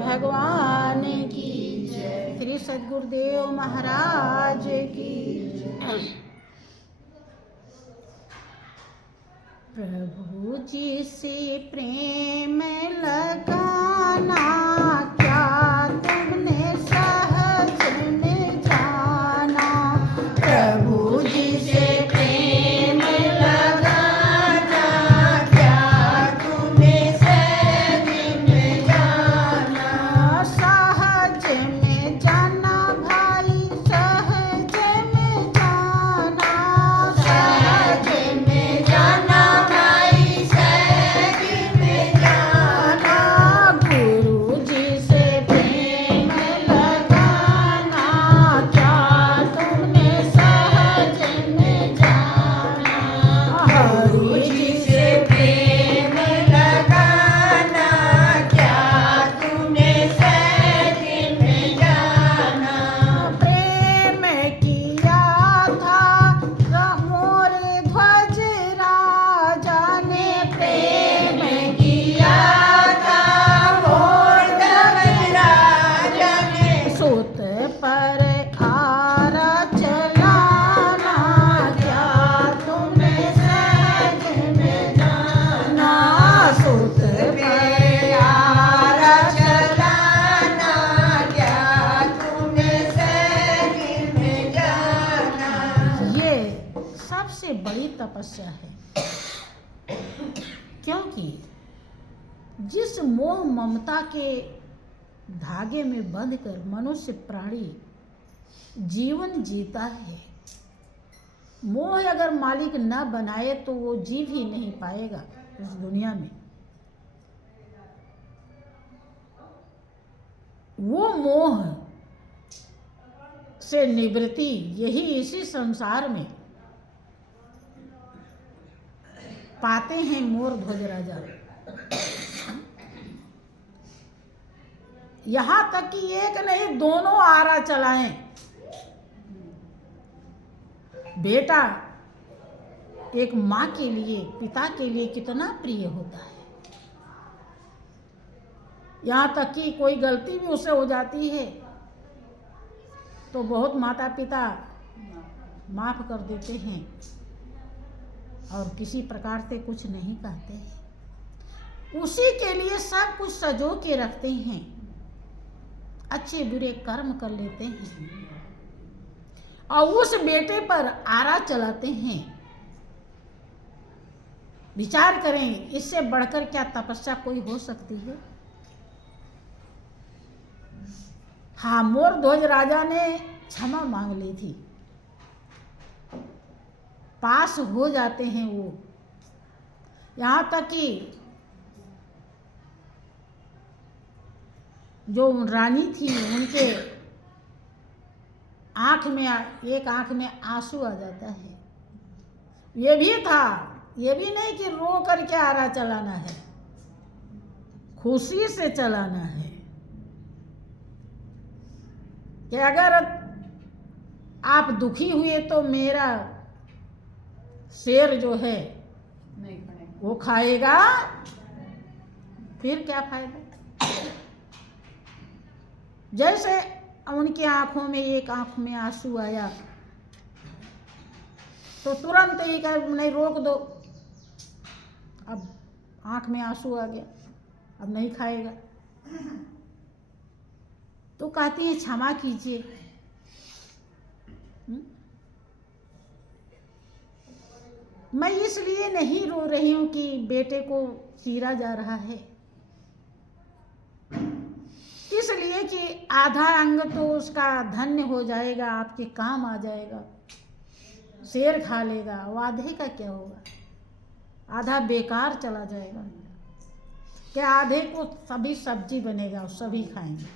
भगवान की जय। श्री सद्गुरुदेव महाराज की जय। प्रभु जी से प्रेम लगाना क्या तुमने सहज में जाना। प्रभु जी से प्रेम लगाना क्या तुमने सहज में जाना। सहज में जाना भाई सहज में जाना। सहज में जाना भाई सहज में जाना। गुरु जी से प्रेम लगाना क्या तुमने सहज में जाना। हरि जी से प्रेम लगाना क्या तुमने सहज में जाना। प्रेम किया था मोरे ध्वज राजा ने। प्रेम किया था मोर ध्वज राजा ने। सुत पर आरा चलाना क्या तुमने सहज में जाना। सुत पर आरा चलाना क्या तुमने सहज में जाना। ये सबसे बड़ी तपस्या है, क्योंकि जिस मोह ममता के धागे में बंधकर मनुष्य प्राणी जीवन जीता है, मोह अगर मालिक न बनाए तो वो जीव ही नहीं पाएगा इस दुनिया में। वो मोह से निवृत्ति यही इसी संसार में पाते हैं मोर ध्वज राजा। यहां तक कि एक नहीं दोनों आरा चलाएं। बेटा एक माँ के लिए पिता के लिए कितना प्रिय होता है। यहाँ तक कि कोई गलती भी उससे हो जाती है तो बहुत माता पिता माफ कर देते हैं और किसी प्रकार से कुछ नहीं कहते हैं। उसी के लिए सब कुछ सजो के रखते हैं, अच्छे बुरे कर्म कर लेते हैं और उस बेटे पर आरा चलाते हैं। विचार करें, इससे बढ़कर क्या तपस्या कोई हो सकती है। हाँ, मोर ध्वज राजा ने क्षमा मांग ली थी, पास हो जाते हैं वो। यहां तक कि जो रानी थी उनके आंख में एक आंख में आंसू आ जाता है। ये भी था, ये भी नहीं कि रो करके आरा चलाना है, खुशी से चलाना है कि अगर आप दुखी हुए तो मेरा शेर जो है वो खाएगा, फिर क्या फायदा। जैसे उनकी आंखों में एक आंख में आंसू आया तो तुरंत ही कर नहीं रोक दो, अब आंख में आंसू आ गया, अब नहीं खाएगा। तो कहती है क्षमा कीजिए। मैं इसलिए नहीं रो रही हूं कि बेटे को चीरा जा रहा है, इसलिए कि आधा अंग तो उसका धन्य हो जाएगा, आपके काम आ जाएगा, शेर खा लेगा। वो आधे का क्या होगा, आधा बेकार चला जाएगा। क्या आधे को सभी सब्जी बनेगा और सभी खाएंगे,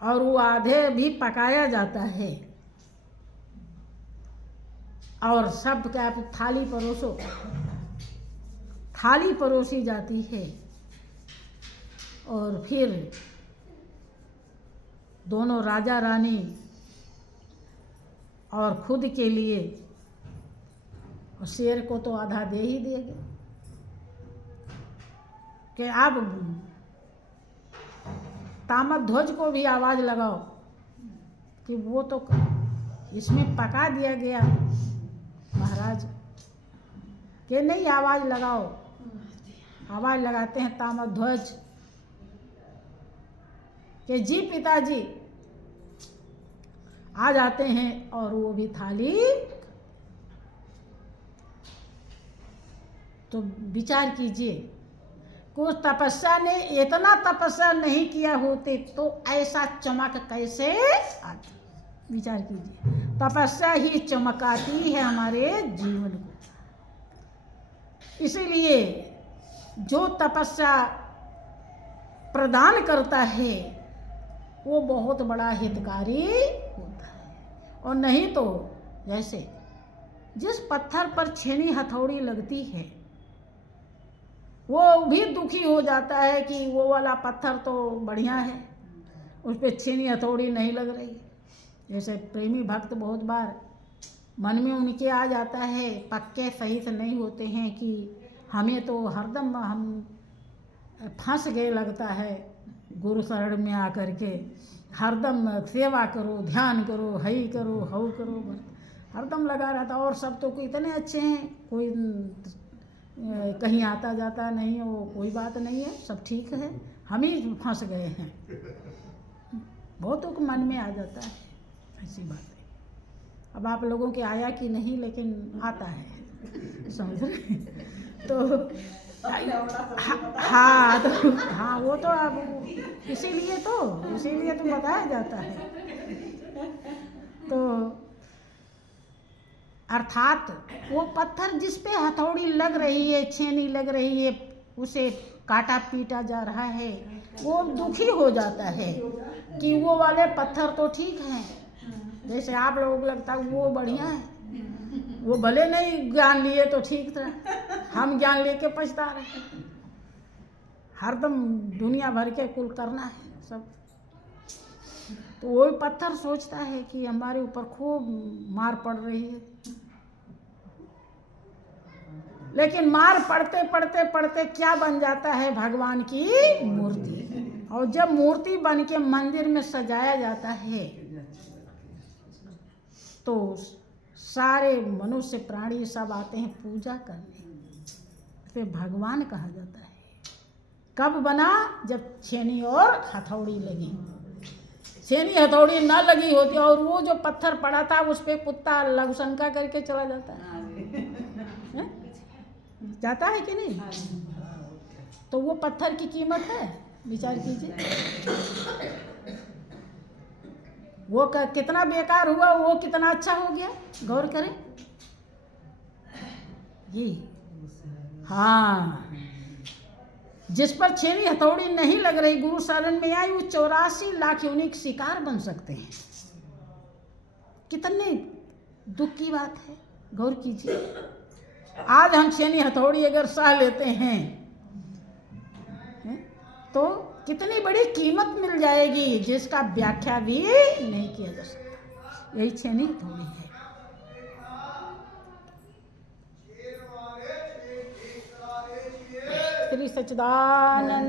और वो आधे भी पकाया जाता है और सब क्या थाली परोसो, थाली परोसी जाती है और फिर दोनों राजा रानी और खुद के लिए, और शेर को तो आधा दे ही देगा। कि आप तामध्वज को भी आवाज़ लगाओ कि वो तो इसमें पका दिया गया महाराज, कि नहीं आवाज़ लगाओ। आवाज़ लगाते हैं तामध्वज कि जी पिताजी आ जाते हैं, और वो भी थाली। तो विचार कीजिए, कुछ तपस्या ने इतना तपस्या नहीं किया होते तो ऐसा चमक कैसे आती। विचार कीजिए, तपस्या ही चमकाती है हमारे जीवन को। इसीलिए जो तपस्या प्रदान करता है वो बहुत बड़ा हितकारी होता है। और नहीं तो जैसे जिस पत्थर पर छेनी हथौड़ी लगती है वो भी दुखी हो जाता है कि वो वाला पत्थर तो बढ़िया है, उस पर छेनी हथौड़ी नहीं लग रही। जैसे प्रेमी भक्त बहुत बार मन में उनके आ जाता है, पक्के सही से नहीं होते हैं कि हमें तो हरदम हम फंस गए लगता है गुरु शरण में आकर के। हरदम सेवा करो, ध्यान करो, हई करो, हऊ करो, हरदम लगा रहता। और सब तो कोई इतने अच्छे हैं, कोई कहीं आता जाता नहीं है, वो कोई बात नहीं है, सब ठीक है, हम ही फंस गए हैं। बहुतों को मन में आ जाता है ऐसी बात है। अब आप लोगों के आया कि नहीं, लेकिन आता है, समझ रहे। तो हाँ तो हाँ, वो तो अब इसीलिए तो बताया जाता है। तो अर्थात वो पत्थर जिस पे हथौड़ी लग रही है, छेनी लग रही है, उसे काटा पीटा जा रहा है, वो दुखी हो जाता है कि वो वाले पत्थर तो ठीक हैं। जैसे आप लोगों को लगता है वो बढ़िया है, वो भले नहीं ज्ञान लिए तो ठीक था, हम ज्ञान लेके पछता रहे। हरदम दुनिया भर के कुल करना है सब। तो वो पत्थर सोचता है कि हमारे ऊपर खूब मार पड़ रही है, लेकिन मार पड़ते पड़ते पड़ते क्या बन जाता है, भगवान की मूर्ति। और जब मूर्ति बन के मंदिर में सजाया जाता है तो सारे मनुष्य प्राणी सब आते हैं पूजा करने। फिर भगवान कहा जाता है। कब बना? जब छेनी और हथौड़ी लगी। छेनी हथौड़ी ना लगी होती और वो जो पत्थर पड़ा था उस पे कुत्ता लघुशंका करके चला जाता है, जाता है कि नहीं? तो वो पत्थर की कीमत है, विचार कीजिए। वो कितना बेकार हुआ, वो कितना अच्छा हो गया, गौर करें। ये हाँ, जिस पर छेनी हथौड़ी नहीं लग रही, गुरु शरण में आई, वो 84 लाख योनिक शिकार बन सकते हैं। कितने दुख की बात है, गौर कीजिए। आज हम छेनी हथौड़ी अगर सह लेते हैं तो कितनी बड़ी कीमत मिल जाएगी, जिसका व्याख्या भी नहीं किया जा सकता। यही छेनी हथौड़ी है। श्री सच्चिदानंद